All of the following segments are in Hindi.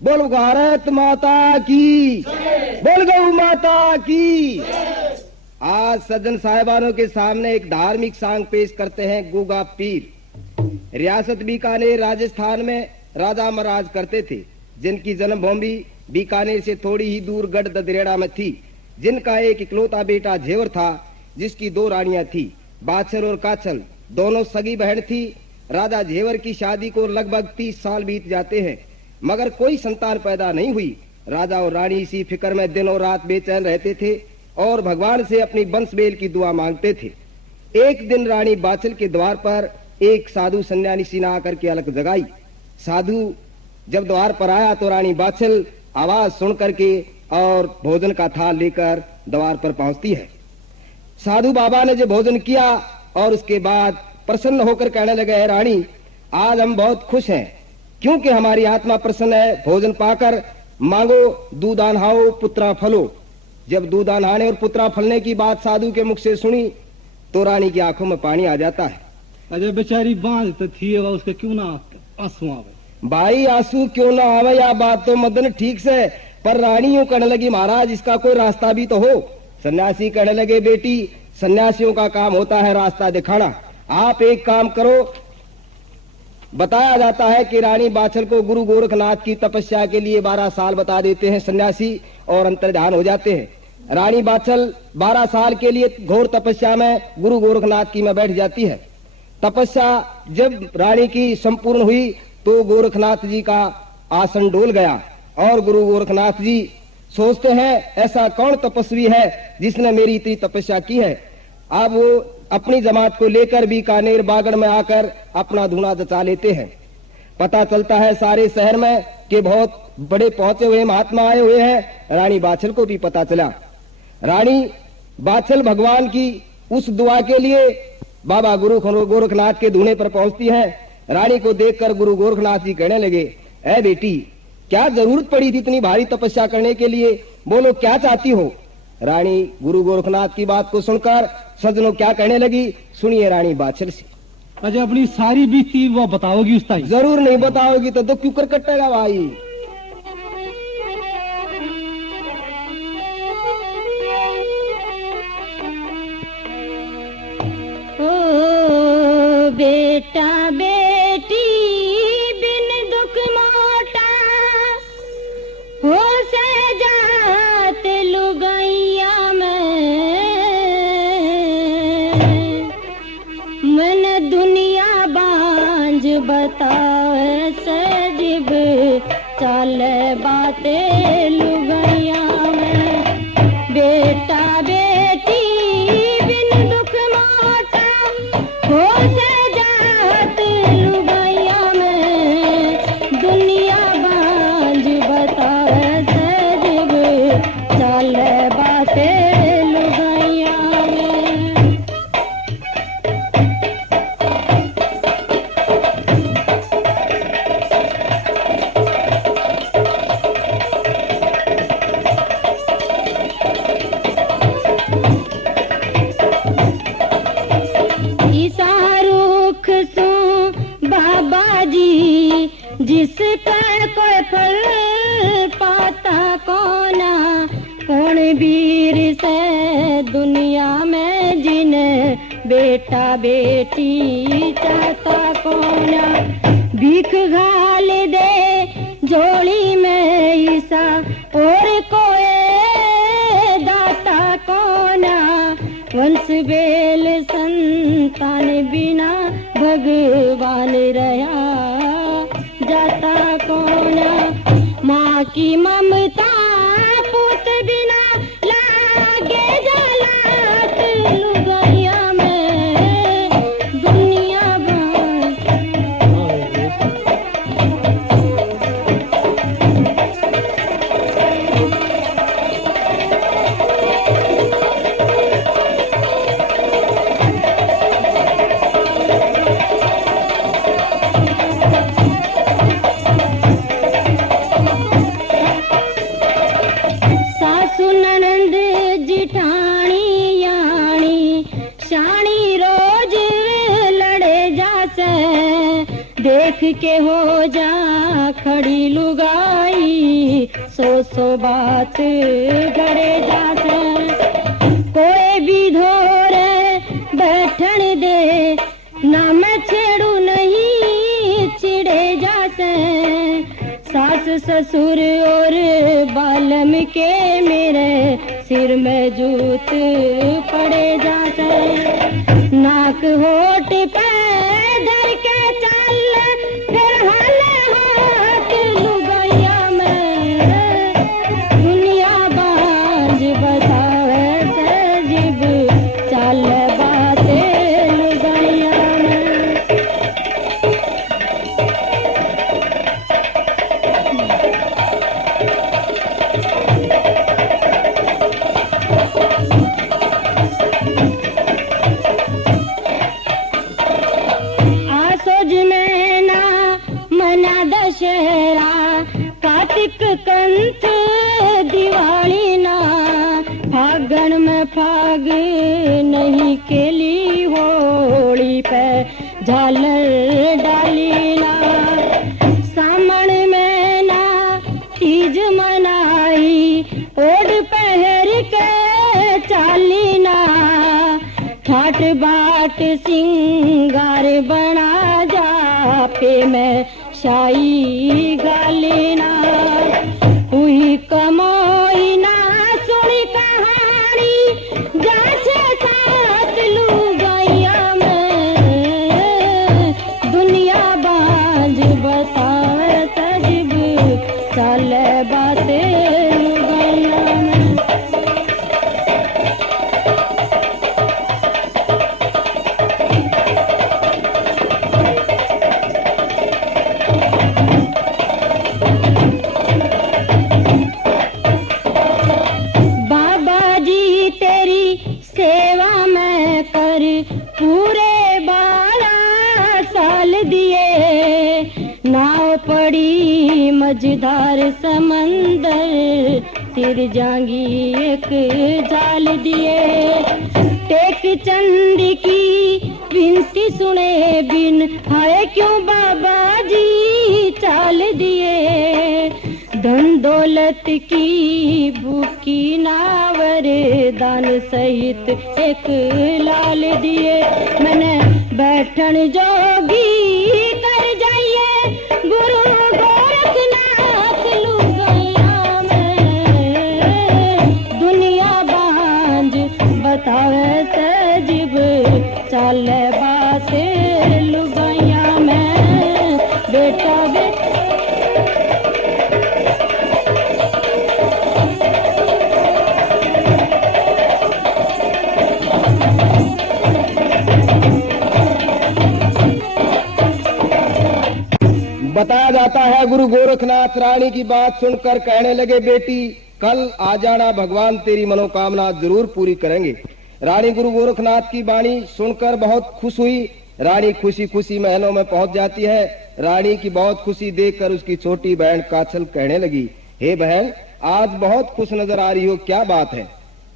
बोल भारत माता की, बोल गौ माता की। आज सज्जन साहिबानों के सामने एक धार्मिक सांग पेश करते हैं गुगा पीर। रियासत बीकानेर राजस्थान में राजा महाराज करते थे, जिनकी जन्मभूमि बीकानेर से थोड़ी ही दूर गढ़ ददरेड़ा में थी, जिनका एक इकलौता बेटा झेवर था, जिसकी दो रानियां थी, बाछल और काछल, दोनों सगी बहन थी। राजा झेवर की शादी को लगभग 30 साल बीत जाते हैं, मगर कोई संतान पैदा नहीं हुई। राजा और रानी इसी फिक्र में दिन और रात बेचैन रहते थे और भगवान से अपनी वंश बेल की दुआ मांगते थे। एक दिन रानी बाछल के द्वार पर एक साधु सन्यासी ने आकर के अलख जगाई। साधु जब द्वार पर आया तो रानी बाछल आवाज सुन करके और भोजन का थाल लेकर द्वार पर पहुंचती है। साधु बाबा ने जो भोजन किया और उसके बाद प्रसन्न होकर कहने लगे, है रानी, आज हम बहुत खुश हैं क्योंकि हमारी आत्मा प्रसन्न है। भोजन पाकर मांगो, दूधान हाओ, पुत्रा फलो। जब दूधान हाने और पुत्रा फलने की बात साधु के मुख से सुनी तो रानी की आंखों में पानी आ जाता है। अरे बेचारी बांझ तो थी, उसके क्यों ना आंसू आवे? भाई आंसू क्यों ना आवे, या बात तो मदन ठीक से, पर रानी यूं कहने लगी, महाराज इसका कोई रास्ता भी तो हो। सन्यासी कहने लगे, बेटी सन्यासियों का काम होता है रास्ता दिखाना। आप एक काम करो। बताया जाता है कि रानी बाछल को गुरु गोरखनाथ की तपस्या के लिए 12 साल बता देते हैं सन्यासी और अंतर्ध्यान हो जाते हैं। रानी बाछल 12 साल के लिए घोर तपस्या में गुरु गोरखनाथ की में बैठ जाती है। तपस्या जब रानी की संपूर्ण हुई तो गोरखनाथ जी का आसन डोल गया और गुरु गोरखनाथ जी सोचते हैं, ऐसा कौन तपस्वी है जिसने मेरी इतनी तपस्या की है। अब वो अपनी जमात को लेकर बीकानेर बागड़ में आकर अपना धूना जचा लेते हैं। पता चलता है सारे शहर में कि बहुत बड़े पहुंचे हुए महात्मा आए हुए हैं। रानी बाछल को भी पता चला। रानी बाछल भगवान की उस दुआ के लिए बाबा गुरु गोरखनाथ के धूने पर पहुंचती है। रानी को देखकर गुरु गोरखनाथ जी कहने लगे, ऐ बेटी, क्या जरूरत पड़ी थी इतनी भारी तपस्या करने के लिए? बोलो क्या चाहती हो? रानी गुरु गोरखनाथ की बात को सुनकर सज्जनों क्या कहने लगी, सुनिए रानी बाछल से। अजय अपनी सारी बीती वो बताओगी उस टाइम? जरूर नहीं बताओगी तो क्यों कर कटेगा भाई। ओ बेटा बेटी बिन दुख मोटा हो से जात लुगाइया में, मन दुनिया बांझ बताए सजिब चले बातें लुगाइया में। बेटा बेटी बिन दुख मोटा हो से जात लुगाइया में, दुनिया बांझ बताए सजिब चले बातें लुगाइया में। जिसका कोई फल पाता कोना, कौन वीर से दुनिया में जिन्हें बेटा बेटी चाहता कोना। भीख घाल दे झोली में ईसा और कोई दाता कोना, वंश बेल संतान बिना भगवान रहा जाता कोना। माँ की ममता पुत बिना लागे जलात लुगाइया में, दुनिया देख के हो जा खड़ी लुगा आई, सो बात गड़े जासे। कोई भी धोरे बैठन दे, ना मैं छेड़ू नहीं चिड़े जासे। सास ससुर और बालम के मेरे सिर में जूत पड़े जाते। नाक होठ पे धर के चल, फिर हाले हाथ लुगाइया में। दुनिया बाज बतावे सजीब, चल बातें लुगाइया में। आसोज में ना मना दशहरा, कार्तिक कंठ दिवाली ना। फागण में फाग नहीं केली, होली पे झालर डाली ना। सामण में ना तीज मनाई, ओढ़ पहर के चाली ना। ठाट बाट सिंगार बना जा, पे में शाही गाली ना। हुई कमाई ना सुनी कहानी, जैसे साथ लुगाइया में। दुनिया बाज बताए तजब, चल बातें लुगाइया में। सेवा मैं कर पूरे 12 साल दिए। नाव पड़ी मझधार समंदर, तिर जांगी एक जाल दिए। टेक चंद की विनती सुने बिन, हाय क्यों बाबा जी चाल दिए। धन दौलत की भूखी नावर, दान सहित एक लाल दिए। मैंने बैठन जोगी कर जाइए, गुरु गोरखनाथ लुगाइया में। दुनिया बांझ बतावे सजीब, चल बातें लुगाइया में। बेटा बताया जाता है गुरु गोरखनाथ रानी की बात सुनकर कहने लगे, बेटी कल आ जाना, भगवान तेरी मनोकामना जरूर पूरी करेंगे। रानी गुरु गोरखनाथ की वाणी सुनकर बहुत खुश हुई। रानी खुशी खुशी महलों में पहुंच जाती है। रानी की बहुत खुशी देखकर उसकी छोटी बहन काछल कहने लगी, हे बहन आज बहुत खुश नजर आ रही हो, क्या बात है?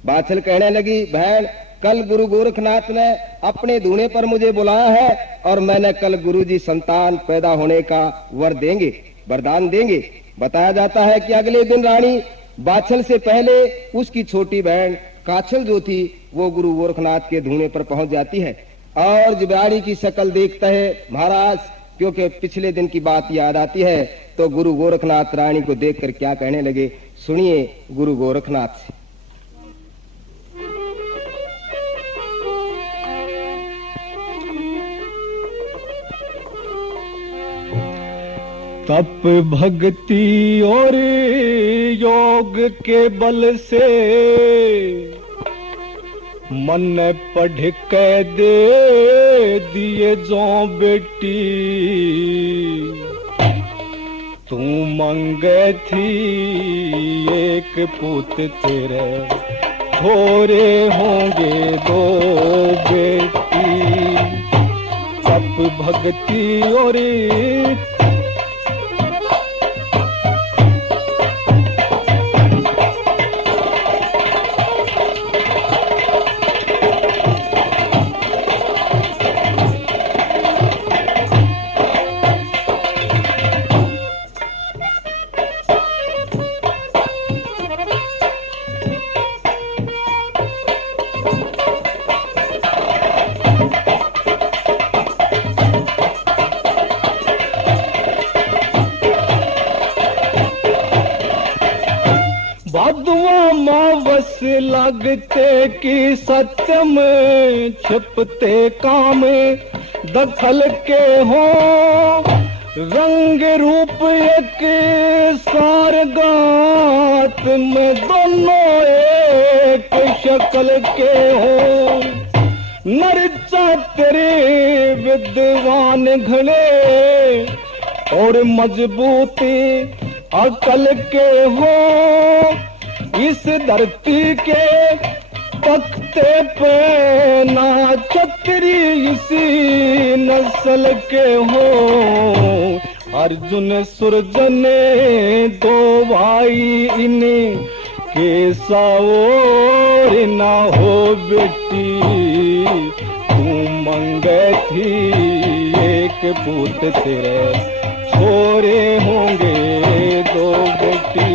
बाछल कहने लगी, बहन कल गुरु गोरखनाथ ने अपने धूने पर मुझे बुलाया है और मैंने कल गुरुजी संतान पैदा होने का वरदान देंगे। बताया जाता है कि अगले दिन रानी बाछल से पहले उसकी छोटी बहन काछल जो थी वो गुरु गोरखनाथ के धूने पर पहुंच जाती है। और जब रानी की शक्ल देखता है महाराज, क्योंकि पिछले दिन की बात याद आती है, तो गुरु गोरखनाथ रानी को देखकर क्या कहने लगे, सुनिए गुरु गोरखनाथ से। तप भक्ति और योग के बल से मन पढ़ के दे दिए जो बेटी। तू मंगे थी एक पुत तेरे, थोड़े होंगे दो बेटी। तप भक्ति और भादवा मावस लगते कि सत्य में छिपते काम दखल के हो रंग रूप एक सारगात में दोनों एक शक्ल के हो नरचा तेरे विद्वान घड़े और मजबूती अकल के हो इस धरती के तख्ते पे ना छतरी इसी नस्ल के हो अर्जुन सुरजन दो भाई इन्हें कैसा और ना हो बेटी तू मंगे थी एक पूत तेरे छोरे होंगे दो बेटी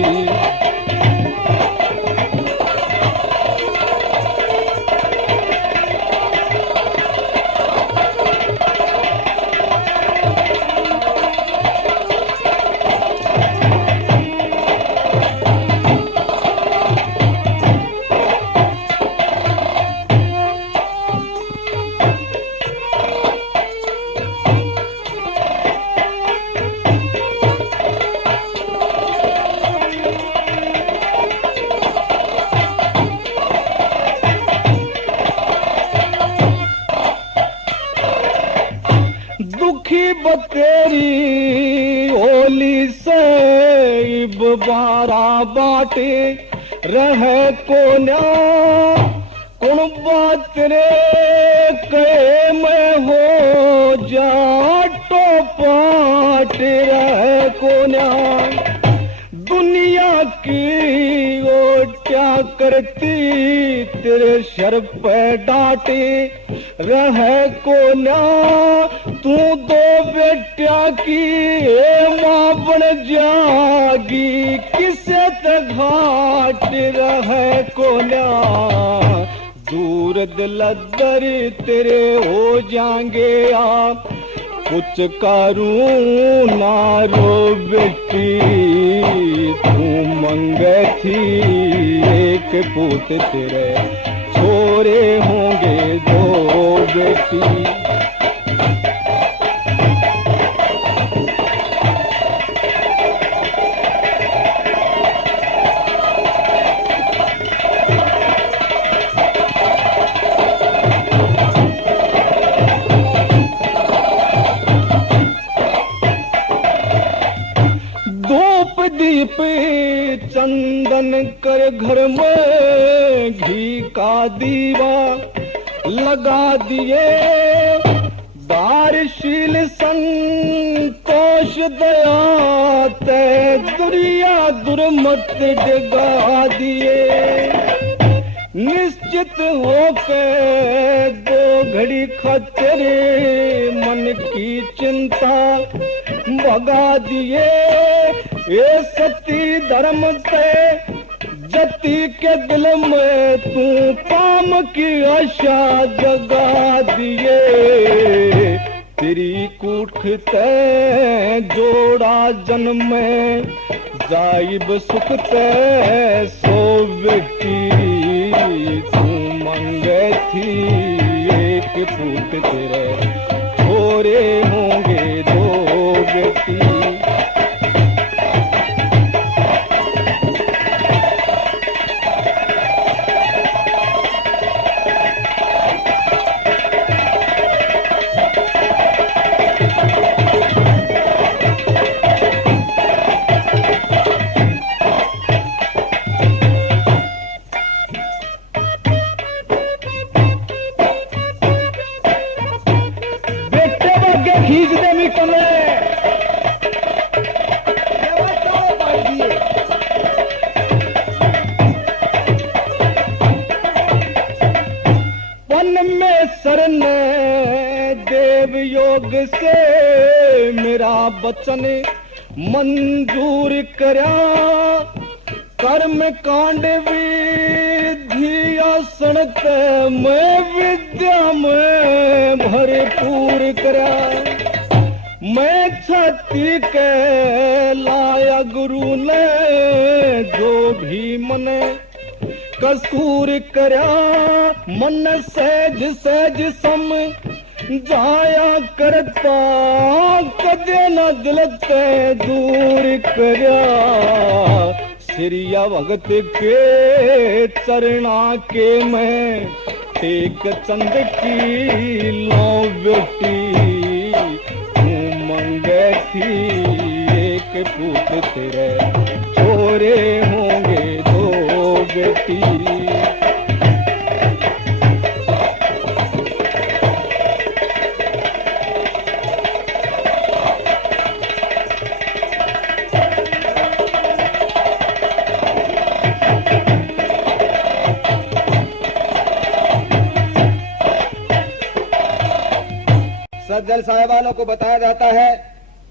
दुखी बतेरी ओली से बारा बाटे रहे कोन्या कुण बात रे के में हो जाटो पाट रहे कोन्या दुनिया की वो क्या करती तेरे सर पे डांटे रहे कोन्या तू दो बेटिया की मां बन जागी किसे तक घाट रहे कोन्या दूर दिल दर तेरे हो जाएंगे आप कुछ करूं ना रो बेटी तू मंगे थी एक पूत तेरे छोरे होंगे दो बेटी दीप चंदन कर घर में घी का दीवा लगा दिए दारशील संतोष दया ते दुनिया दुर्मत जगा दिए निश्चित होके दो घड़ी खतरे मन की चिंता भगा दिए ये सती धर्म से जति के दिल में तू काम की आशा जगा दिए तेरी कूठ ते जोड़ा जन्म जाइब सुख ते सो बेटी तू मंगे थी एक पूत तेरे छोरे होंगे दो बेटी खींच दे मी कले वन में शरण देव योग से मेरा वचन मंजूर करा कर्म कांड विधि आसन मैं विद्या में भरपूर करा मैं छाती के लाया गुरु ने जो भी मन कसूर करया मन सहज सहज सम जाया करता कदे न दिल ते दूर करया सिरिया भगत के चरणा के मैं टेक चंद की लो बेटी मंगे थी एक पूत तेरे छोरे होंगे दो बेटी सज्जन साहिबानों को बताया जाता है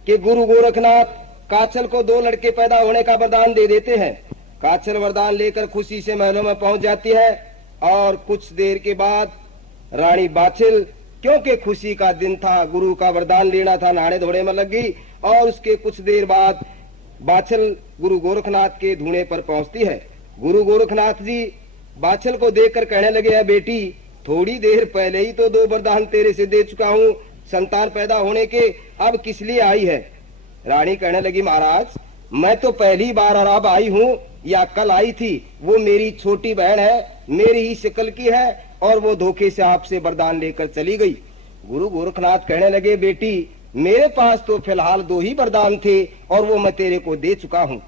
कि गुरु गोरखनाथ काछल को 2 लड़के पैदा होने का वरदान दे देते हैं। काछल वरदान लेकर खुशी से महलों में पहुंच जाती है और कुछ देर के बाद रानी बाछिल, क्योंकि खुशी का दिन था, गुरु का वरदान लेना था, नहाने धोने में लग गई और उसके कुछ देर बाद बाछिल गुरु गोरखनाथ के धूने पर पहुंचती है। गुरु गोरखनाथ जी बाछिल को देखकर कहने लगे, है बेटी, थोड़ी देर पहले ही तो 2 वरदान तेरे से दे चुका हूँ संतान पैदा होने के, अब किस लिए आई है? रानी कहने लगी, महाराज मैं तो पहली बार अब आई हूँ या कल आई थी, वो मेरी छोटी बहन है, मेरी ही शक्ल की है और वो धोखे से आपसे वरदान लेकर चली गई। गुरु गोरखनाथ कहने लगे, बेटी मेरे पास तो फिलहाल 2 ही वरदान थे और वो मैं तेरे को दे चुका हूँ।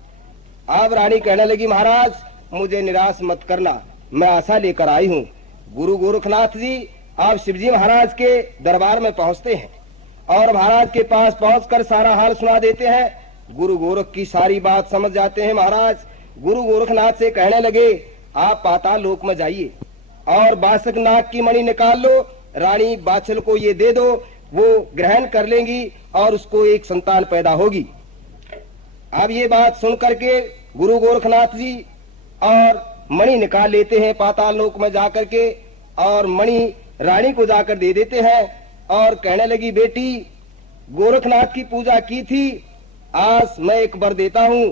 अब रानी कहने लगी, महाराज मुझे निराश मत करना, मैं आशा लेकर आई हूँ। गुरु गोरखनाथ जी आप शिवजी महाराज के दरबार में पहुंचते हैं और महाराज के पास पहुंचकर सारा हाल सुना देते हैं। गुरु गोरख की सारी बात समझ जाते हैं। महाराज गुरु गोरखनाथ से कहने लगे, आप पाताल लोक में जाइए और बासक नाग की मणि निकाल लो, रानी बाछिल को ये दे दो, वो ग्रहण कर लेंगी और उसको एक संतान पैदा होगी। अब ये बात सुन करके गुरु गोरखनाथ जी और मणि निकाल लेते हैं पाताल लोक में जाकर के और मणि रानी को जाकर दे देते हैं और कहने लगी, बेटी गोरखनाथ की पूजा की थी, आज मैं एक वर देता हूँ,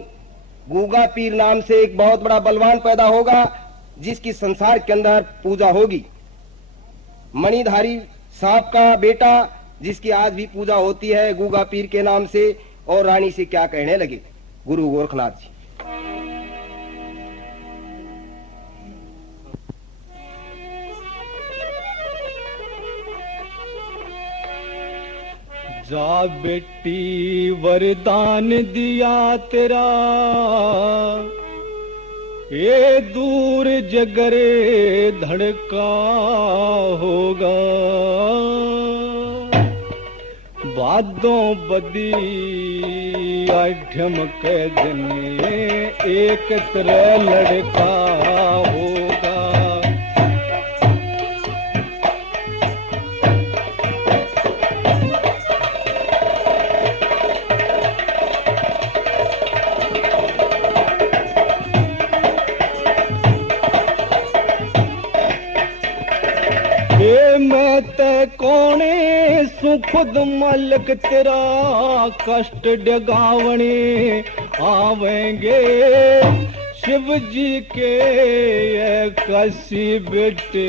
गूगा पीर नाम से एक बहुत बड़ा बलवान पैदा होगा जिसकी संसार के अंदर पूजा होगी। मणिधारी सांप का बेटा जिसकी आज भी पूजा होती है गूगा पीर के नाम से। और रानी से क्या कहने लगे गुरु गोरखनाथ जी, जा बेटी वरदान दिया तेरा, ये दूर जगरे धड़का होगा, बादों बदी आठम के दिन एक तरह लड़का होगा। मैं ते कोने सु खुद मालिक तेरा, कष्ट डगावने आवेंगे शिव जी के कसी बेटे,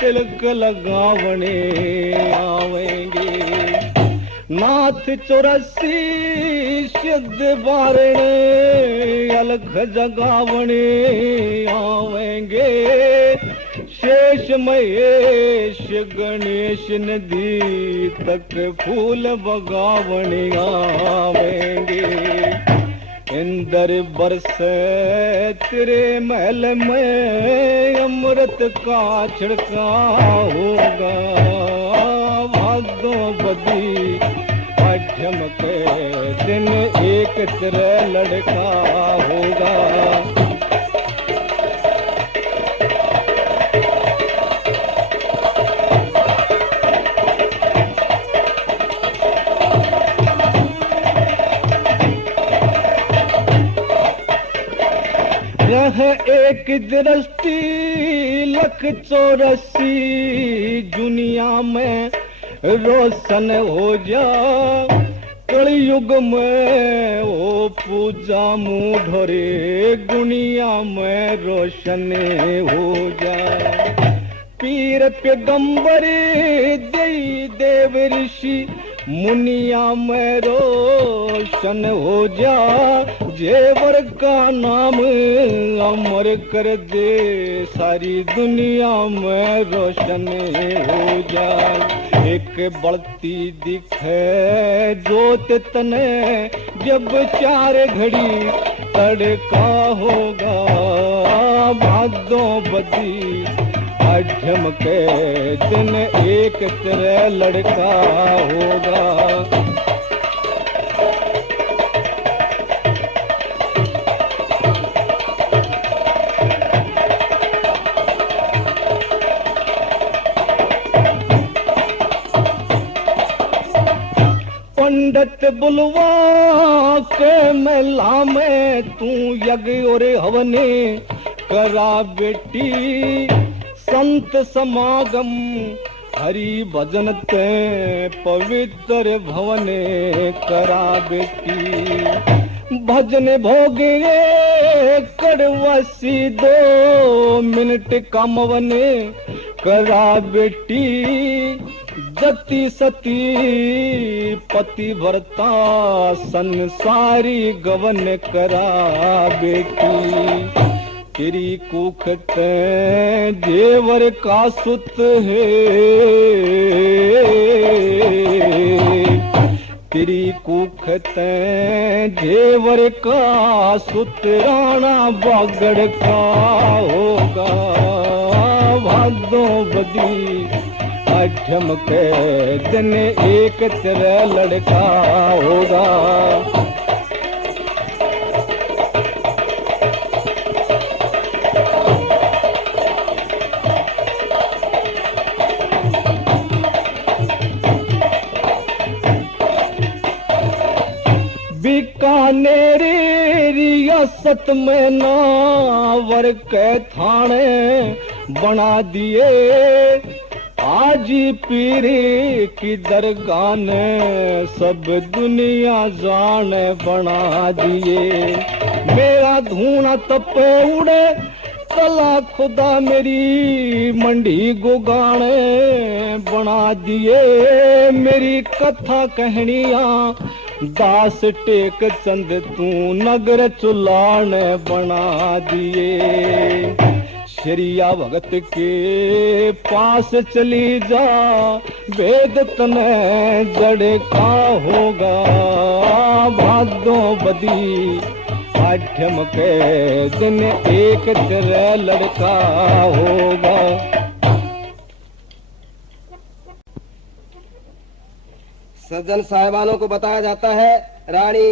तिलक लगावने आवेंगे। नाथ 84 सिद्ध बारणे अलख जगावने आवेंगे, शेष महेश गणेश नदी तक फूल बगावने आवेंगे। इंद्र बरसे तेरे महल में अमृत का छिड़काव होगा, भादों बदी मध्यम के दिन एक तरह लड़का होगा। यह एक दृष्टि 184 दुनिया में रोशन हो जा, कलयुग में ओ पूजा मुँह ढोरे गुनिया में रोशन हो जाए। पीर पैगंबर देव ऋषि मुनिया में रोशन हो जा। जेवर का नाम अमर कर दे सारी दुनिया में रोशन हो जा। एक बढ़ती दिखे जोत तने जब चार घड़ी तड़का होगा। भादों बदी मध्यम के दिन एक तेरा लड़का होगा। पंडित बुलवा के मेला में तू यज्ञ और हवने करा बेटी। संत समागम हरि भजन ते पवित्र भवने करा बेटी। भजन भोगे कड़वासी 2 मिनट कमवने करा बेटी। जति सती पति भरता संसारी गवन करा बेटी। तेरी कुखत जेवर का सुत है। तेरी कुखत जेवर का सुत राणा बागड़ का होगा। भादों बदी मध्यम के दिन एक तेरा लड़का होगा। बीकानेरी रियासत में नावर के थाने बना दिए। आजी पीरी की दरगाह ने सब दुनिया जाने बना दिए। मेरा धूना तपे उड़े तला खुदा मेरी मंडी गुगाने बना दिए। मेरी कथा कहनियां दास टेक चंद तू नगर चुलान बना दिए। शरिया भगत के पास चली जा वेद तने जड़ का होगा। भादों बदी मध्यम के दिन एक तेरा लड़का होगा। सज्जन साहिबानों को बताया जाता है रानी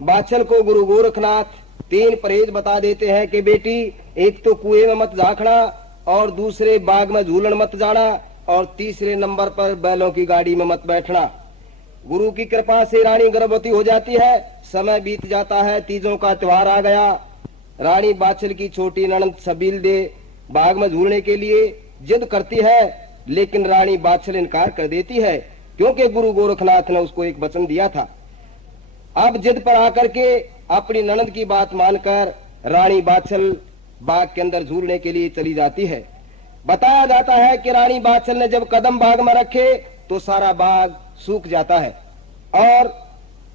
बाछल को गुरु गोरखनाथ 3 परहेज बता देते हैं कि बेटी एक तो कुएं में मत झांकना और दूसरे बाग में झूलन मत जाना और तीसरे नंबर पर बैलों की गाड़ी में मत बैठना। गुरु की कृपा से रानी गर्भवती हो जाती है। समय बीत जाता है। तीजों का त्योहार आ गया। रानी बाछल की छोटी ननद सबील दे बाग में झूलने के लिए जिद करती है, लेकिन रानी बाछल इनकार कर देती है क्योंकि गुरु गोरखनाथ ने उसको एक वचन दिया था। अब जिद पर आकर के अपनी ननद की बात मानकर रानी बाछल बाग के अंदर झूलने के लिए चली जाती है। बताया जाता है कि रानी बाछल ने जब कदम बाग में रखे तो सारा बाग सूख जाता है और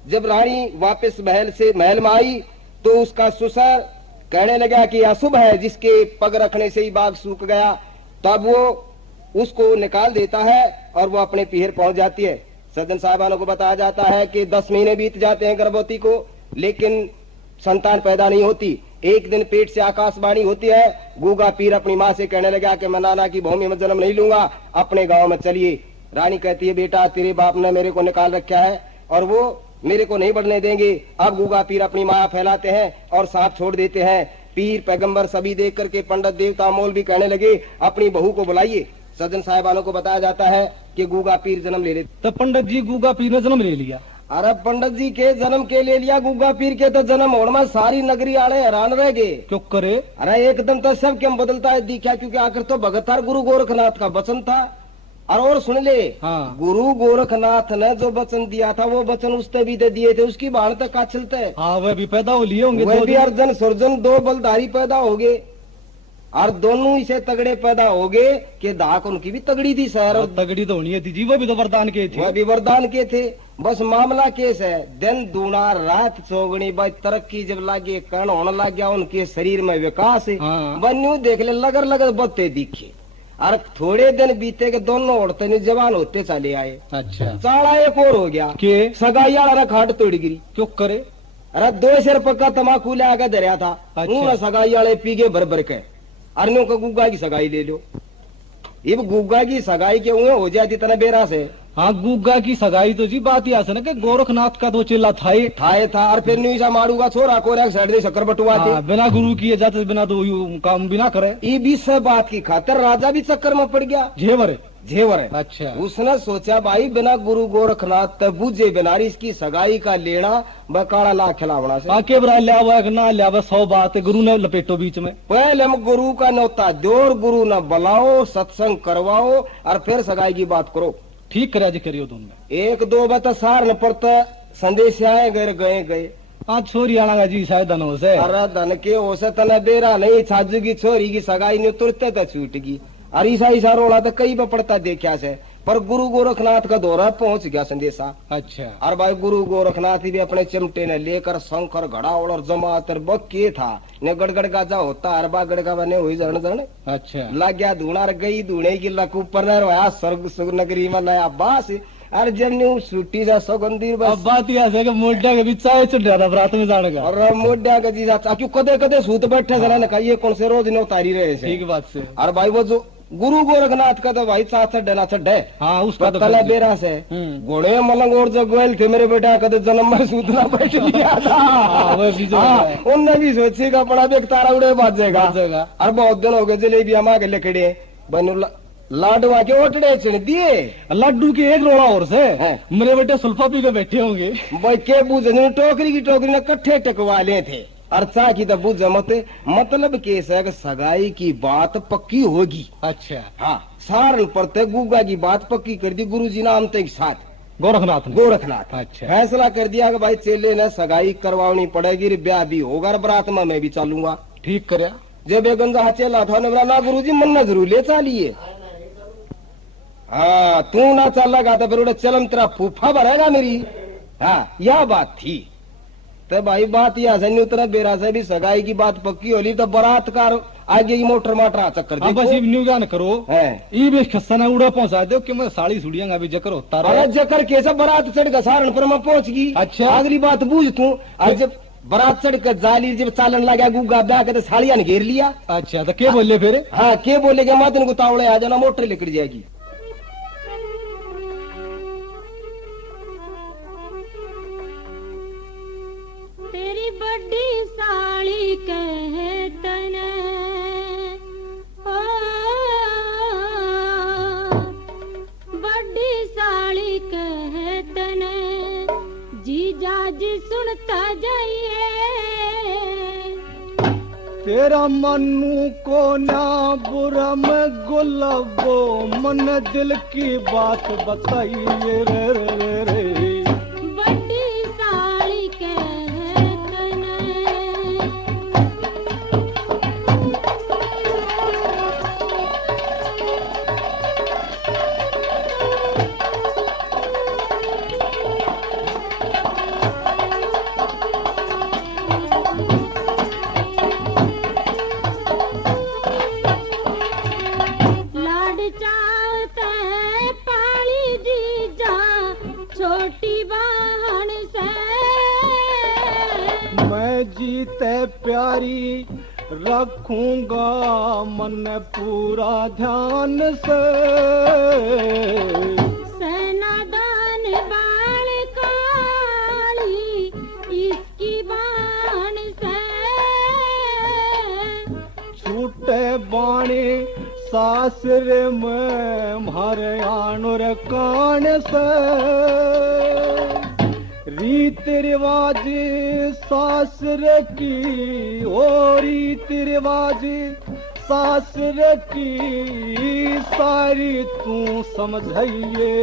जब रानी वापस महल में आई तो उसका ससुर कहने लगा कि अशुभ है, जिसके पग रखने से ही बाग सूख गया। तब वो उसको निकाल देता है और वो अपने पीहर पहुंच जाती है। सज्जन साहबानों को बताया जाता है कि 10 महीने बीत जाते हैं गर्भवती को, लेकिन संतान पैदा नहीं होती। एक दिन पेट से आकाशवाणी होती है। गूगा पीर अपनी माँ से कहने लगा कि मैं नाना की भूमि में जन्म नहीं लूंगा, अपने गांव में चलिए। रानी कहती है बेटा तेरे बाप ने मेरे को निकाल रखा है और वो मेरे को नहीं बढ़ने देंगे। अब गूगा पीर अपनी माया फैलाते हैं और सांप छोड़ देते हैं। पीर पैगंबर सभी देख करके पंडित देवता मोल भी कहने लगे अपनी बहू को बुलाइए। सज्जन साहिबानों को बताया जाता है कि गूगा पीर जन्म ले लेते। तो पंडित जी गूगा पीर ने जन्म ले लिया। अरे पंडित जी के जन्म के ले लिया, गूगा पीर के तो जन्म होने में सारी नगरी आले हैरान रह गए। क्यों करे? अरे एकदम तो सब क्या बदलता है दिखा, क्योंकि आखिर तो भगतार गुरु गोरखनाथ का वचन था। और सुन ले, हाँ। गुरु गोरखनाथ ने जो वचन दिया था वो वचन उसने भी दे दिए थे, उसकी बाढ़ तक का चलते है। हाँ वह भी पैदा हो लिए होंगे वह दो भी दिन। अर्जुन सुरजन दो बलधारी पैदा हो गए, और दोनों इसे तगड़े पैदा हो गए कि धाक उनकी भी तगड़ी थी सर, और और तगड़ी तो होनी थी जी, वो भी तो वरदान के वह थे। भी वरदान के थे। बस मामला केस है, दिन दूना रात चौगनी, भाई तरक्की जब लागे कर्ण होने लग गया, उनके शरीर में विकास है। हाँ। बन्यू देख ले लगन लगन बत्ते दिखे, और थोड़े दिन बीते के दोनों औरतें ने जवान होते चले आए। अच्छा चाड़ा एक और हो गया के सगाई वाला खाट तोड़ गिरी। क्यों करे? अरे 2 सिर पक्का तमाकू ले आके धरिया था, अच्छा। ऊं सगाई वाले पी गए भर भर के, अरनों का गुग्गा की सगाई ले लो। अब गुग्गा की सगाई के हुए हो जाती तना बेरा से हाँ गुग्गा की सगाई तो जी बात ही आसन है कि गोरखनाथ का तो चेला था ही। ठाए था, और फिर न्यूसा मारूगा छोरा को साइड दे शक्कर बटुआ थे। हाँ, बिना गुरु किए जाते बिना तो यूं काम भी ना करे। ये भी सब बात की खातर राजा भी चक्कर में पड़ गया, जेवर है। जेवर है। अच्छा उसने सोचा भाई बिना गुरु गोरखनाथ तब बुझे बिनारी इसकी सगाई का लेना बकाड़ा ला खिलावना से। आके बरा लिया हुआ है ना लिया हुआ 100 बात है, गुरु ने लपेटो बीच में। पहले हम गुरु का न्योता दो और गुरु न बुलाओ, सत्संग करवाओ, और फिर सगाई की बात करो। ठीक करे जी करियो तुमने। 1-2 बता सार न पड़ता संदेश आए गए। हाँ छोरी आना जी शायद धनो से। अरे धन के ओसे तना बेरा नहीं, छाजू की छोरी की सगाई ने तुरते तो छूट गई, और ईसा रोला तो कई पे पड़ता देखा से, पर गुरु गोरखनाथ का दौरा पहुंच गया संदेशा। अच्छा और भाई गुरु गोरखनाथ भी अपने चिमटे ने लेकर शंकर घड़ावड़ और जमातर बक्के था ने गड़गड़ गाजा होता, अरबा गड़गा बने हुई जरण अच्छा लग गया धूना गई धूने की लक ऊपर न रोया स्वर्ग सुग नगरी में नया बास। अरे जब ने छुट्टी जा सौगंधी बस अब बात यह है कि मोटा के बीच चाय चढ़ रहा था रात में जाने का। और मोड्या का जी क्यों कदे कदे सूत बैठे जरा ने कहा ये कौन से रोज ने उतारी रहे से। ठीक बात से। और भाई वो जो गुरु गोरखनाथ का तो भाई साथ डना चढ़े हाँ उसका तो तला बेरा से घोड़े मलंग और जो गोयल थे मेरे बेटा कदे जन्म में सूतना बैठ लिया था। वो भी जो है। उनने भी सोची का बड़ा बेग तारा उड़े बाजेगा। बाजेगा। और बहुत दिन हो गए जलेबी हमारे के लकड़े बनु लाडवा के ओटड़े चढ़ दिए। लड्डू की एक रोड़ा और से हैं। मेरे बेटे सुल्फा पी के बैठे होंगे। भाई के बूझे टोकरी की टोकरी ने कट्ठे टकवा ले थे, अर्चा की तो बुझ मत। मतलब केस है कि सगाई की बात पक्की होगी। अच्छा हाँ सारन पर गुग्गा की बात पक्की कर दी गुरुजी नाम तक साथ गोरखनाथ ने। गोरखनाथ। अच्छा। फैसला कर दिया कि भाई चेले ने सगाई करवानी पड़ेगी, ब्याह भी होगा, बरात में मैं भी चलूंगा। ठीक करे। जब एक गंजा चेला था ने बोला ना गुरुजी मन न जरूर ले चालिए। हाँ तू ना चल लगा तो फिर चलम तेरा फूफा भरेगा मेरी। हाँ यह बात थी। तो भाई बात यह है उतना बेरा से भी सगाई की बात पक्की होली तो बरातकार आगे ही मोटर माटर चक्कर हाँ बस न्यू ज्ञान करो है। ये भी खस्सा उड़ा पहुंचा दो कि मैं साड़ी सुड़ियां भी जकर होता रहा। अरे जकर कैसे बारात चढ़ गया सारण पर मैं पहुंच गई। अच्छा। अगली बात बूझ तू, और जब बारात चढ़ कर जाली जब चालन लगा गुग्गा ब्याह के साड़िया ने घेर लिया। अच्छा तो क्या बोले फिर? हाँ के बोलेगा माँ तेन को तावड़े आ जाना मोटर लेकर जाएगी। तेरी बड़ी साड़ी कहतन बड़ी साड़ी कहतन जीजा जी सुनता जाइए। तेरा मनु को ना बुरा में गुलाबो मन दिल की बात बताइए रे रे रे रे। बड़ी साड़ी कहतन लाड चाहते पाली जीजा छोटी बहन से। मैं जीते प्यारी रखूंगा मन पूरा ध्यान से। सेनादान बाल काली इसकी बहन से। छूटे बाणी सासरे में मारे आनुर कान से। रीत रिवाज सासरे की ओ रीत रिवाज सासुर की सारी तू समझाइए।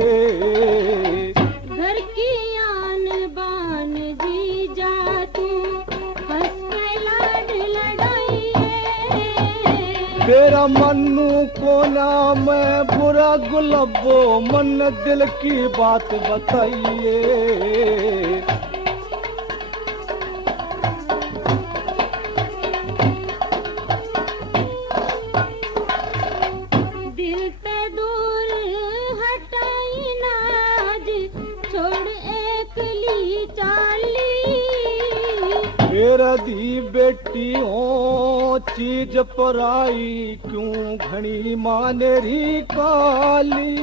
घर की आन बान जी जा तू हंस के लाड लड़ाइए। तेरा मन्नू को नाम बुरा गुलाबो मन दिल की बात बताइए। दिल पे दूर हटाई नाज छोड़ एकली चाली। मेरा दी बेटी हो चीज पराई क्यों घनी मानेरी काली।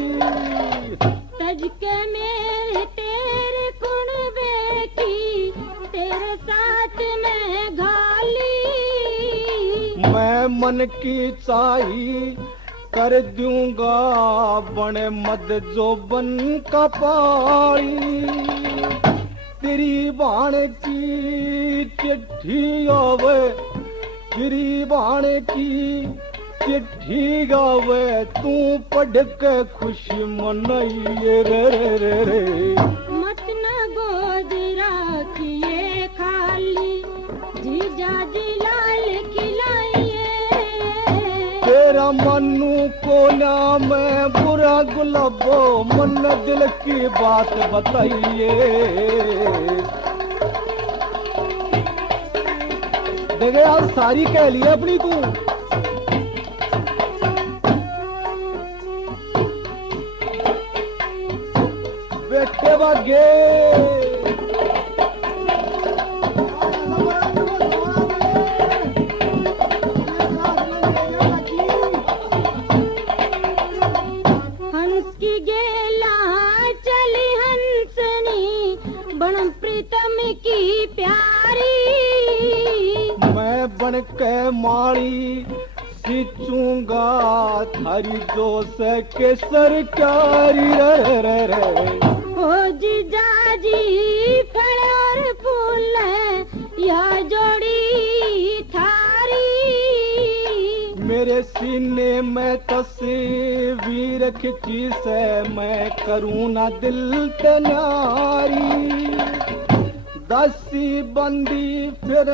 तज के मेरे तेरे कुण बेकी तेरे साथ में घाली। मैं मन की चाही कर दूंगा बने मद जो बन का पाई। तेरी बाण की चिट्ठी आवे तेरी बाण की चिट्ठी गावे तू पढ़ के खुशी मनाइए रे रे रे रे। मत न गोद राखिए खाली जीजा जी लाल खिलाइए। तेरा मन्नू को नाम बुरा गुलाबो मन दिल की बात बताइए। देखे यार सारी कह ली अपनी तू। बेटे बागे हंस की गेला चली हंसनी बण प्रीतम की प्यारी। मैं बन के माड़ी सींचूंगा थारी जोश के सरकारी रे रे रे। ओ जीजा जी फल और फूल या जोड़ी थारी। मेरे सीने में तस्वीर खिंची से मैं करूँ ना दिल पे नारी। दसी बंदी फिर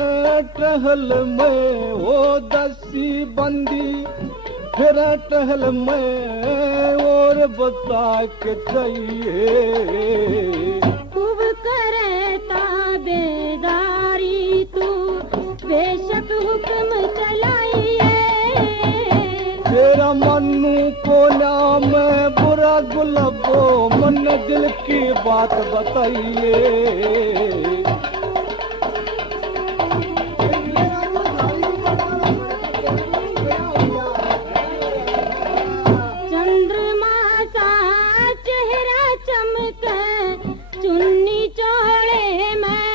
टहल में ओ दसी बंदी फिर टहल में और बता के चाहिए। खूब करे ताबेदारी तू बेशक हुक्म चलाइए। तेरा मन्नू को नाम बुरा गुलाबो मन दिल की बात बताइए। चंद्रमा सा चेहरा चमके चुन्नी चौड़े में।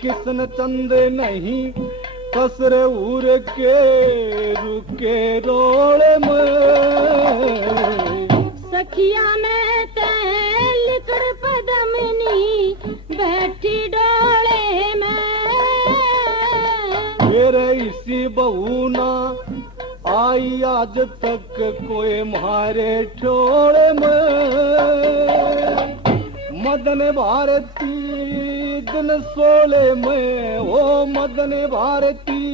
किसन चंद नहीं कसरे उर के रुके रोड़े में। सखिया में तेल कर पदमनी बैठी डोले में। मेरे इसी बहू ना आई आज तक कोई मारे ठोड़े में। मदन भारती दिन सोले में ओ मदन भारती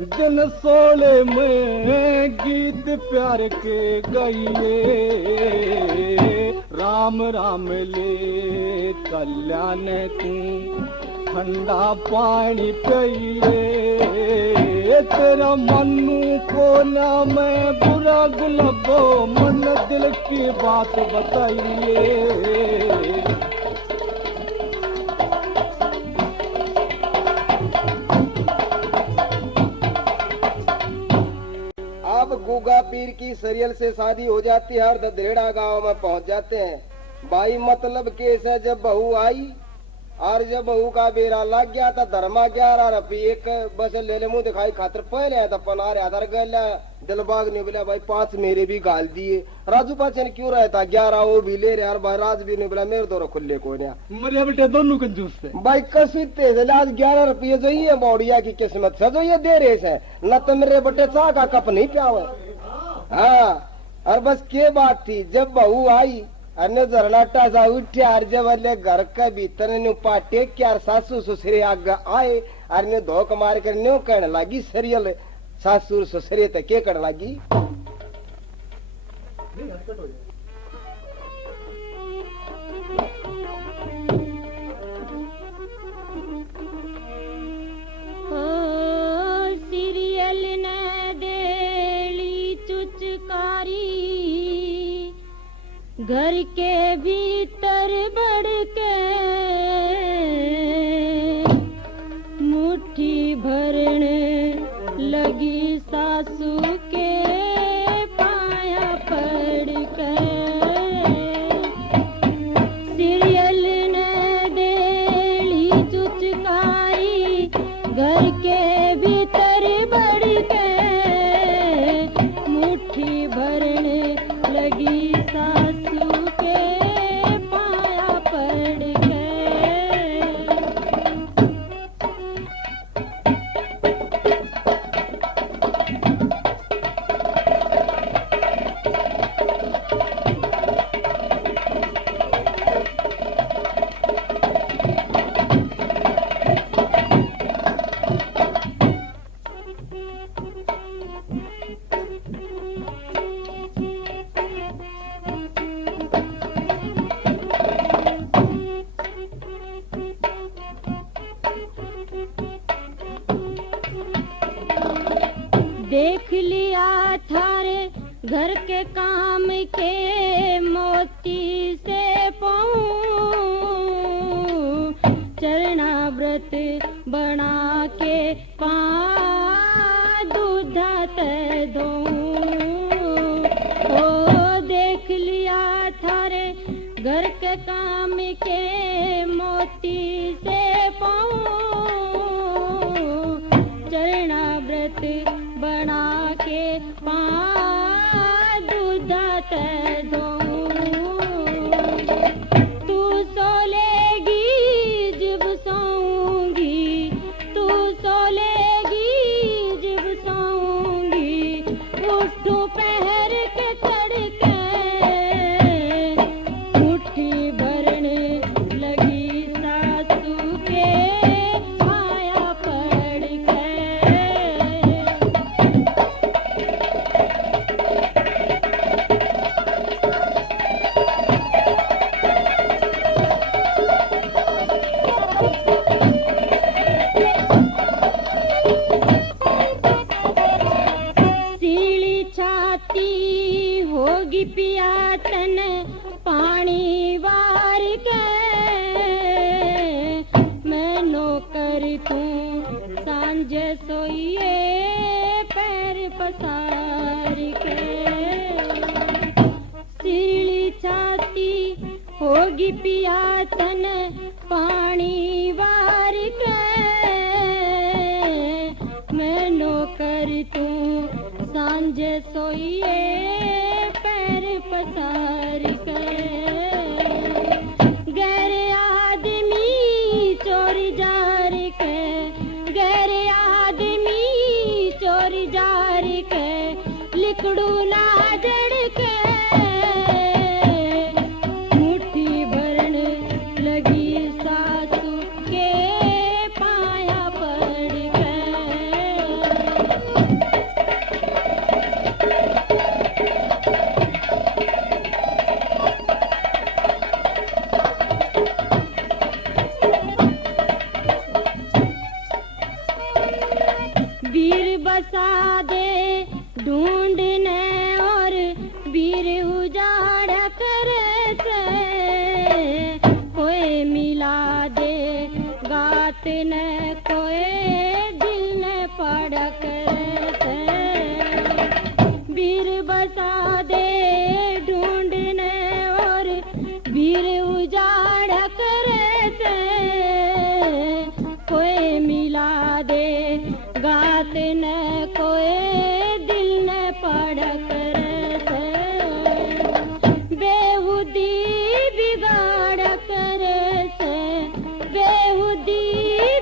दिन सोले में गीत प्यार के गाइए। राम राम ले कल्याण तू ठंडा पानी पिए। तेरा मन्नू को नाम बुरा गुलाबो मन दिल की बात बताइए। अब गुगा पीर की सरियल से शादी हो जाती है और ददरेड़ा गांव में पहुंच जाते हैं। बाई मतलब केस है जब बहू आई और जब बहू का बेरा लग गया था धर्मा 11 रुपये बस ले ले मुंह दिखाई खातर पहले आया था पनार आधार गया दिलबाग ने बोला भाई 5 मेरे भी गाल दिए राजू पाचन क्यों रहता 11 वो भी ले रहे यार भाई राजवीर ने बोला मेरे दो खुले को मरे बेटे दोनों कंजूस थे भाई कसी तेज आज 11 रुपये जो ये बौड़िया की किस्मत से जो ये दे रहे से न तो मेरे बटे चाह का कप नहीं प्यावे हाँ और बस के बात थी जब बहू आई अन्य झरनाटा जा उठे और जब अल्ले घर के भीतर न्यू पाटे क्या सासू ससुरे आगे आए और न्यू धोख मार कर न्यू कहने लगी सरियल सासू ससुरे तो के कहने लगी सीरियल ने देली चुचकारी घर के भीतर बढ़ के मुट्ठी भरने लगी सासू के पाया पड़ के सीरियल ने देली चुचकारी घर के भीतर बढ़ के मुट्ठी भरने लगी सासू के पाया पड़ के देख लिया थारे घर के काम के मोती से पाऊं चरना व्रत बना के दूधा ते दूं ओ देख लिया थारे घर के काम के मोती से पाऊं चरना व्रत बना के दूधा ते दूं तू सोलेगी जब सोऊंगी तू सोलेगी जब सोऊंगी उस दोपहर के तड़के मुट्ठी भरने लगी सासू के पाया पड़ के सीली छाती होगी पिया तन पानी वार के मैं नौकर तू सांझ सोइए पैर पसार के सीली छाती होगी पिया तन पानी वार के मैं नौकर तू सांझ सोइए पैर पसार के गैर आदमी चोरी जार के गैर आदमी चोरी जार के लिकड़ू ना जड़ के मुट्ठी भरन लगी सासू के पाया पड़ के वीर बसा दे ढूंढने और वीर उजाड़ करे से कोई मिला दे गात न कोई दिल न पड़ करे से वीर बसा दे ढूंढने और वीर उजाड़ करे से दे गात न कोए दिल न पड़क से बेहुदी बिगाड़ करे से बेहुदी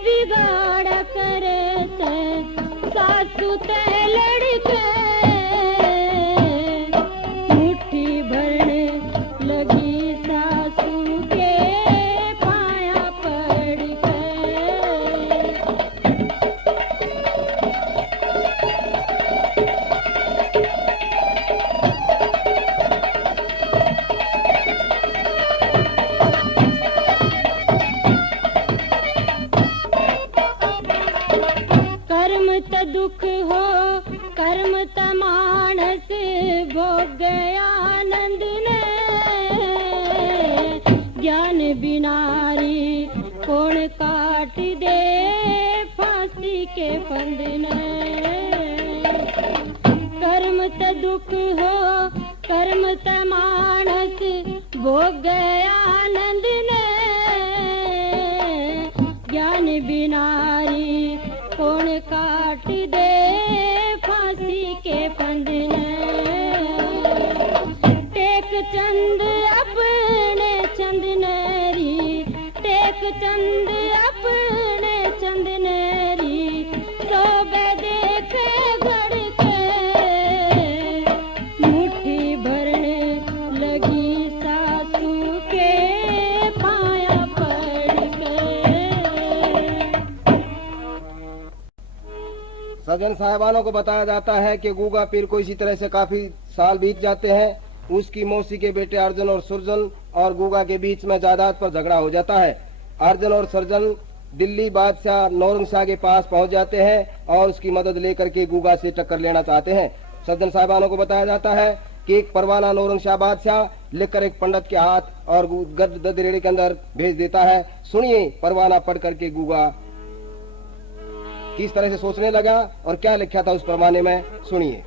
बिगाड़ करे से सासू ते लड़के मुट्ठी भरने लगी सासू के पाया पड़ के कर्म त दुख हो कर्म त मानस भोग आनंद ने ज्ञान बिनारी कौन काट दे फांसी के फंद ने कर्म त दुख हो कर्म त मानस भोग आनंद ने ज्ञान बिनारी कौन काट दे फांसी के फंद ने टेक चंद अपने चंद नेरी टेक चंद अपने चंद नेरी सोबे देखे गड़ के मुट्ठी भरने लगी सासू के पाया पड़ के सज्जन साहिबानों को बताया जाता है कि गूगा पीर को इसी तरह से काफी साल बीत जाते हैं। उसकी मौसी के बेटे अर्जुन और सुरजन और गूगा के बीच में जायदाद पर झगड़ा हो जाता है। अर्जुन और सुरजन दिल्ली बादशाह नौरंगशाह के पास पहुंच जाते हैं और उसकी मदद लेकर के गूगा से टक्कर लेना चाहते हैं। सज्जन साहिबानों को बताया जाता है कि एक परवाना नौरंगशाह बादशाह लिखकर एक पंडित के हाथ और ददरेड़े के अंदर भेज देता है। सुनिए परवाना पढ़ करके गूगा किस तरह से सोचने लगा और क्या लिखा था उस परवाने में, सुनिए।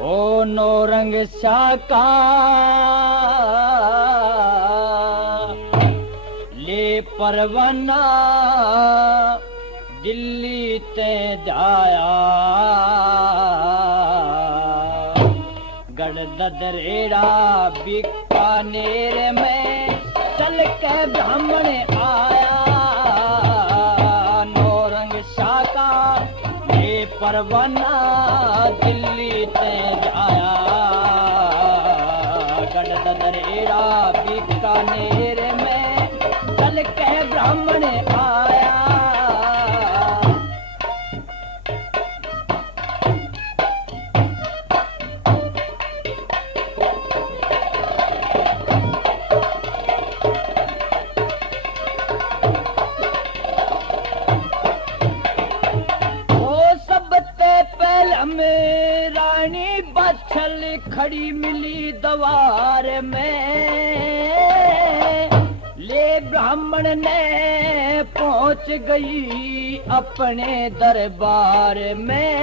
ओ नौरंग शाका ले परवाना दिल्ली ते जाया गढ़ ददरेड़ा बीकानेर में चल के ब्राह्मण आया नौरंग शाका ये परवाना दिल्ली ते जाया गढ़ ददरेड़ा बीकानेर में चल के ब्राह्मण आया रानी बाछल खड़ी मिली दवार में ले ब्राह्मण ने पहुंच गई अपने दरबार में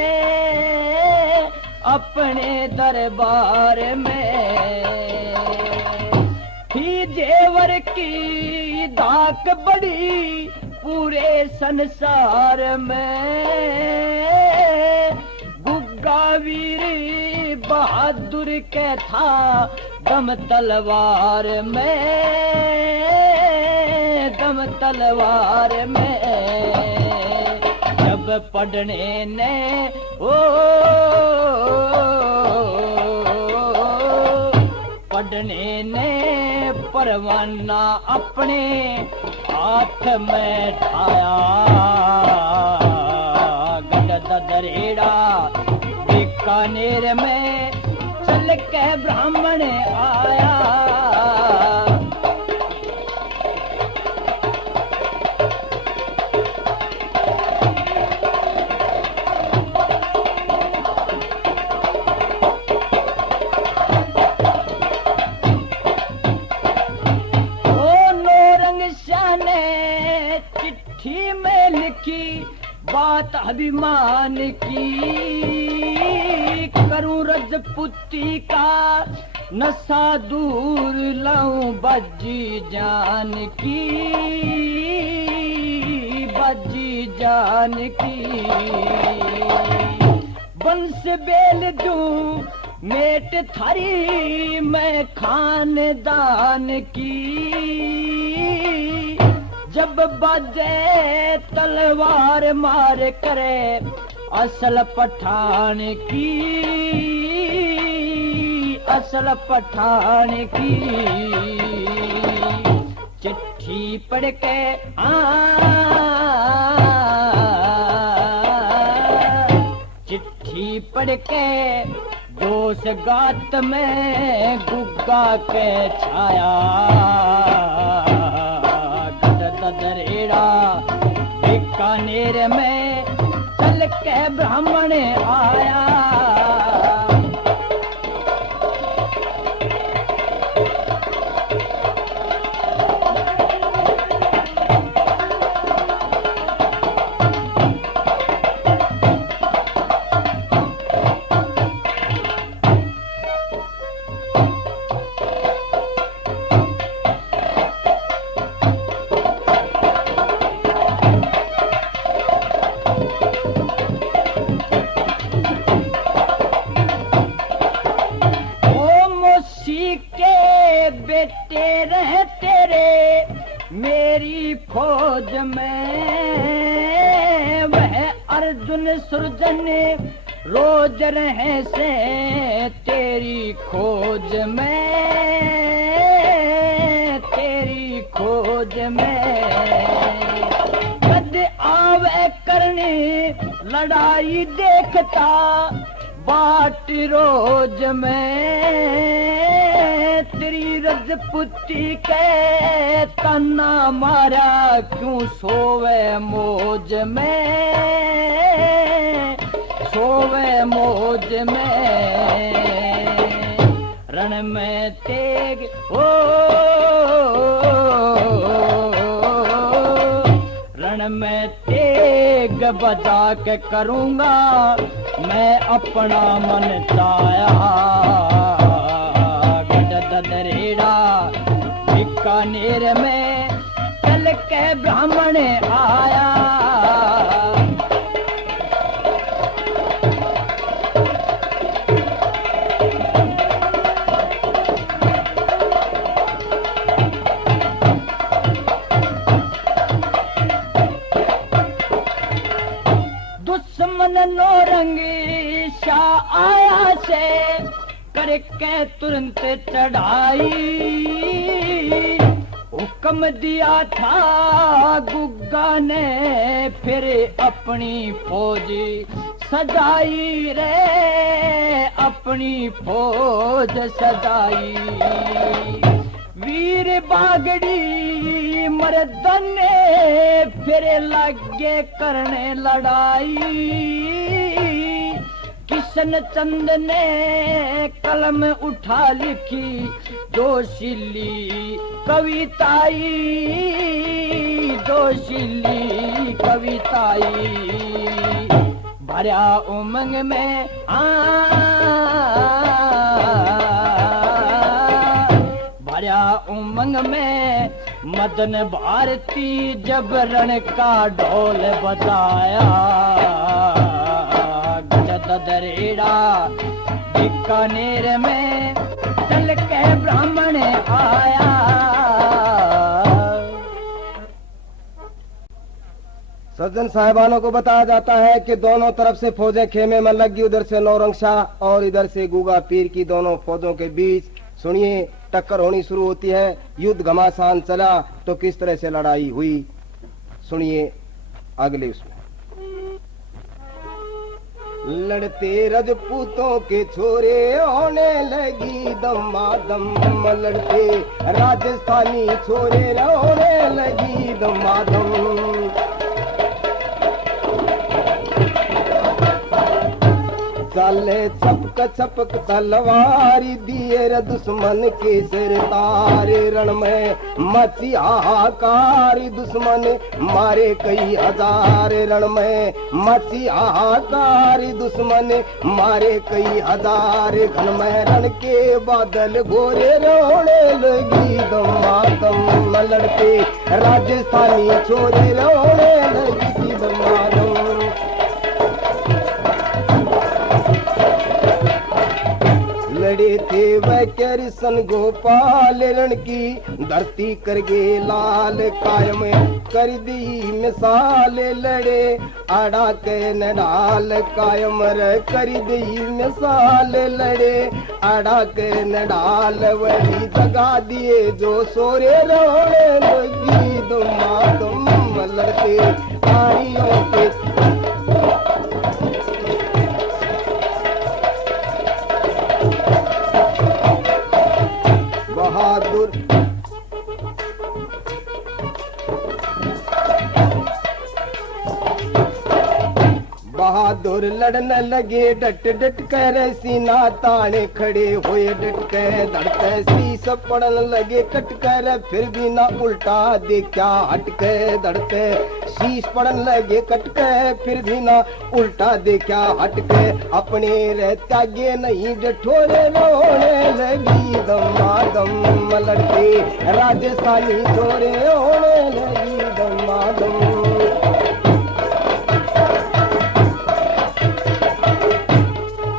अपने दरबार में ही जेवर की धाक बड़ी पूरे संसार में वीर बहादुर के था दम तलवार में जब पढ़ने ने पढ़ने ने परवाना अपने हाथ में ठाया गढ़ ददरेड़ा बीकानेर में चल के ब्राह्मण आया चिट्ठी में लिखी बात अभिमान की करूं रजपुती का नशा दूर लाऊं बजी जान की, बजी जान की। बंस बेल दूं मेट थारी मैं खानदान की, जब बजे तलवार मार करे असल पठान की, असल पठान की। चिट्ठी पढ़ के चिट्ठी पढ़ के जोश गात में गुग्गा के छाया, दरेड़ा बीकानेर में चल के ब्राह्मण आया। बेटे रहे तेरे मेरी फौज में, वह अर्जुन सुरजन रोज रहे से तेरी खोज में, तेरी खोज में। कद आवे करने लड़ाई देखता बाट रोज में, तेरी रजपुती के तना मारा क्यों सोवे मौज में, सोवे मौज में। रण में तेग रण में तेग बजा के करूंगा मैं अपना मन चाया, दरेड़ा बीकानेर में चल के ब्राह्मण आया। दुश्मन नौरंगी शाह आया से करके तुरंत चढ़ाई, हुक्म दिया था गुग्गा ने फिर अपनी फौज सजाई रे, अपनी फौज सजाई। वीर बागड़ी मर्दन ने फिर लगे करने लड़ाई, किशन चंद ने कलम उठा लिखी जोशीली कविताई, जोशीली कविताई। भरा उमंग में भरा उमंग में मदन भारती जब रण का ढोल बजाया, दरेड़ा बीकानेर में चल के ब्राह्मण आया। सज्जन साहिबानों को बताया जाता है कि दोनों तरफ से फौजें खेमे में लगी, उधर से नौरंगशाह और इधर से गुगा पीर की दोनों फौजों के बीच सुनिए टक्कर होनी शुरू होती है। युद्ध घमासान चला तो किस तरह से लड़ाई हुई सुनिए अगले उसमें। लड़ते रजपूतों के छोरे होने लगी दमादम, लड़ते राजस्थानी छोरे होने लगी दमादम। चले चपक चपक तलवारी दिए रे दुश्मन के सिर तारे रण में मची हाहाकारी दुश्मन मारे कई हजार रण में मची हाहाकारी दुश्मन मारे कई हजार घन में रण के बादल गोरे रोने लगी दमादम लड़के राजस्थानी छोरे रोने लगी दमादम लड़े थे वह कृष्ण गोपाल रण की धरती कर गे लाल कायम कर दी मिसाल लड़े आड़ा के नडाल कायम कर दी मिसाल लड़े आड़ा के नडाल वही जगा दिए जो सोरे रोने लगी दुम लड़ते आड़ियों के बहादुर बहादुर लड़ने लगे डट डट कर सीना ताने खड़े हुए डट के धड़के शीस पड़न लगे कट कर फिर भी ना उल्टा देखा हट के धड़के शीश पड़न लगे कट के फिर भी ना उल्टा देखा हट के अपने रहता गे नहीं डठोरे रोने लगी दमादम लड़के राजस्थानी छोरे होने लगी दमादम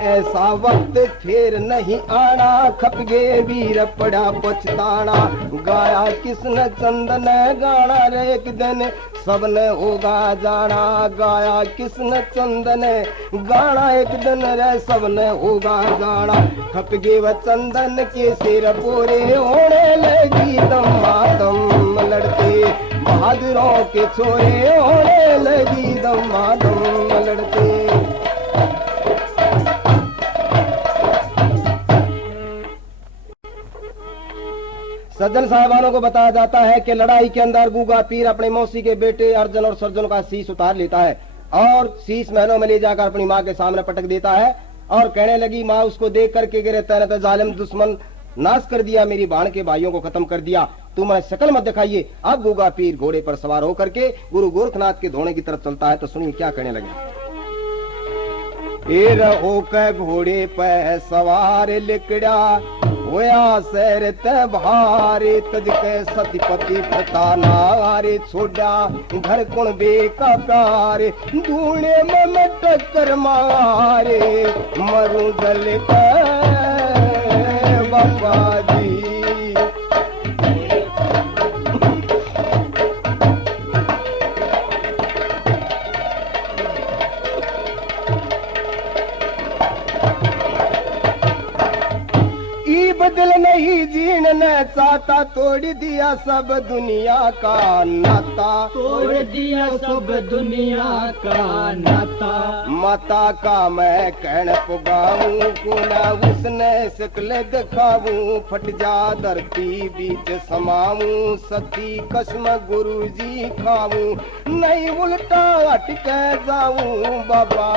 ऐसा वक्त फिर नहीं आना खपगे वीर पड़ा पछताना गाया किसने चंदन गाना रे एक दिन सबने होगा जाना गाया किसने चंदन गाना एक दिन रे सबने होगा जाना खपगे व चंदन के सिर पूरे होने लगी दमादम लड़के बहादुरों के छोरे होने लगी दमादम लड़के सज्जन साहबानों को बताया जाता है कि लड़ाई के अंदर गूगा पीर अपने मौसी के बेटे अर्जुन और सर्जन का शीश उतार लेता है और शीश महलों में ले जाकर अपनी माँ के सामने पटक देता है और कहने लगी माँ उसको देख करके गिरे तैने जालिम दुश्मन नाश कर दिया मेरी बाण के भाइयों को खत्म कर दिया तुम शक्ल मत दिखाइए। अब गूगा पीर घोड़े पर सवार होकर के गुरु गोरखनाथ के धोने की तरफ चलता है तो सुनिए क्या कहने लगे। रहो के घोड़े पे सवार लिकड़ा होया सैर ते भारे तज के सतीपति बताना रे छोड़ा घर कुण बेका प्यारे धूणे में टक्कर मारे मरू दल के बाबा जी बदल नहीं जीन न चाहता तोड़ दिया सब दुनिया का नाता तोड़ दिया सब दुनिया का नाता माता का मैं कहन पुगाऊं कुना उसने शकल दिखाऊं फट जा धरती बीच समाऊं सती कसम गुरु जी खाऊं नहीं उल्टा हट के जाऊं बाबा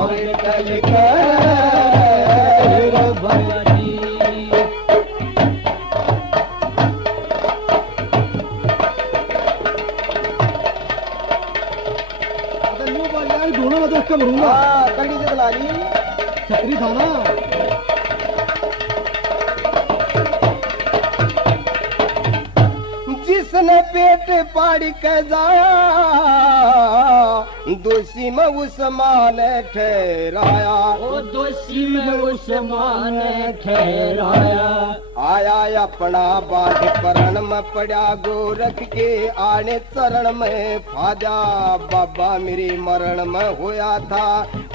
और चल के बाबा जी दोनों में तो मरूंगा कड़ी से बना ली छतरी था ना जिसने पेट पाड़ के जाया दोषी में उस्मान ठहराया ओ दोषी में उस्मान ठहराया आया अपना बाध परण में पड़ा गोरख के आने चरण में फाजा बाबा मेरे मरण में होया था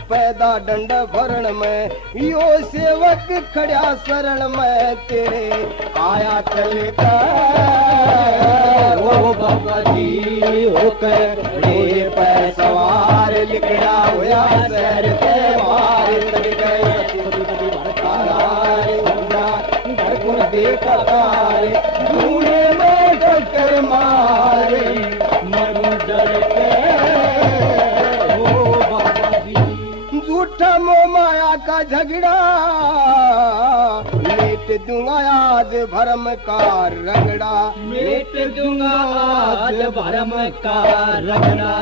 पैदा डंड भरण में यो सेवक खड़ा शरण में तेरे आया चल ओ बाबा जी हो कर रे पर सवार लिखड़ा होया सर ते वार तक गए घर को देखा तारे ढूंढे में टक्कर मारे मरू डर के ओ बाबा जी झूठा मोह माया झगड़ा मेट दूंगा आज भरम का रगड़ा मेट दूंगा आज भरम का रगड़ा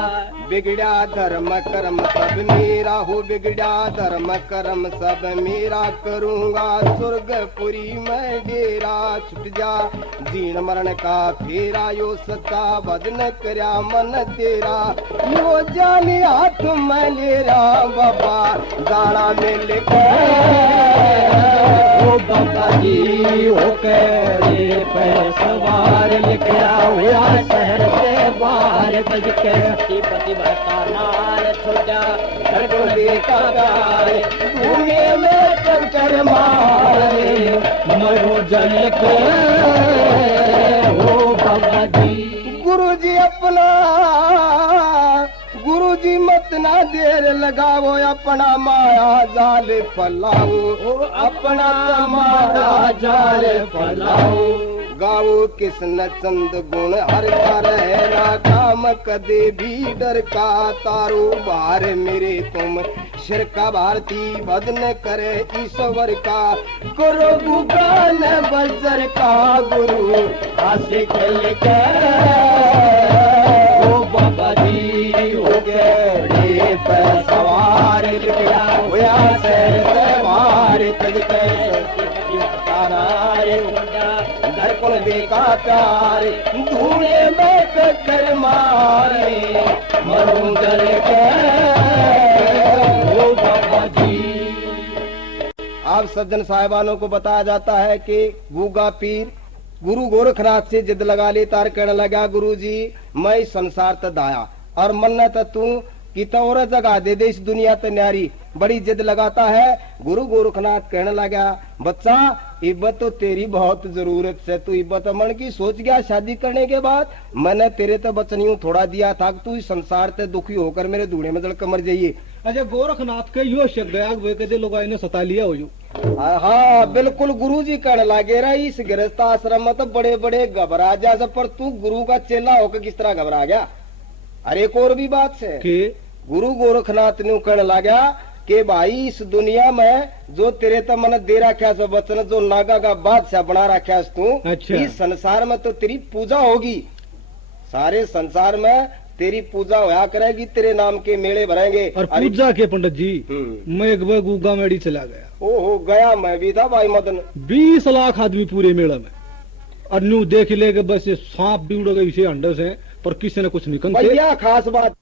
बिगड़ा धर्म कर्म सब मेरा हो बिगड़ा धर्म कर्म सब मेरा करूंगा स्वर्गपुरी में डेरा छुट जा जीण मरण का फेरा यो सता बदन करया मन तेरा यो जानी हाथ में लेरा बाबा दाना में लेकर ओ बाबा जी हो के पे सवार लिखा हुआ शहर से बाहर बज के पति भरता नार छोड़ा घर को देखा प्यार धुएं में कंकर मारे मरो जल के ओ बाबा जी गुरुजी अपना गुरुजी मत ना देर लगाओ अपना माया जाल फैलाओ अपना माया जाल फैलाओ गाओ कृष्ण चंद गुण हर का रहना काम कदे भी डर का तारो बाहर मेरे तुम शिर का भारती बदन करे ईश्वर का करो गुगान बजर का गुरु आशिक के ओ बाबा जी हो गए पर सवार लिखा हुआ शहर से बाहर तज के दर्पण देखा प्यार धूने में कर मारे मरूं जल के ओ बाबा जी आप सज्जन साहिबानों को बताया जाता है कि गूगा पीर गुरु गोरखनाथ से जिद लगा ले तार कहने लगा गुरु जी मैं इस संसार त दाया और मन्नत तू कि तौर जगह दे दे इस दुनिया त न्यारी बड़ी जिद लगाता है गुरु गोरखनाथ कहने लगा बच्चा इब्बत तो तेरी बहुत जरूरत है तू इब्बत मन की सोच गया शादी करने के बाद मैंने तेरे तो बचन यूं थोड़ा दिया था कि तू इस संसार ते दुखी होकर मेरे धूड़े में जड़ मर जाइए अच्छा गोरखनाथ के यो शक गया वे कहते लोग इन्हें सता लिया हो हाँ बिल्कुल गुरु जी कहने लगे रहा इस गृहस्थ आश्रम में तो बड़े बड़े घबरा जा पर तू गुरु का चेला होकर किस तरह घबरा गया। अरे एक और भी बात है कि गुरु गोरखनाथ ने कहने लगा कि भाई इस दुनिया में जो तेरे तो मन दे रखा सो वचन जो नागा का बादशाह बना रखा तू अच्छा। इस संसार में तो तेरी पूजा होगी सारे संसार में तेरी पूजा होया करेगी तेरे नाम के मेले भरेंगे और पूजा के पंडित जी मैं एक बार गूगा मेड़ी चला गया ओहो गया मैं भी था भाई मदन 20 लाख आदमी पूरे मेले में और न्यू देख ले बस ये सांप भी उड़ गए इसे अंडे से पर किसी ने कुछ नहीं भैया खास बात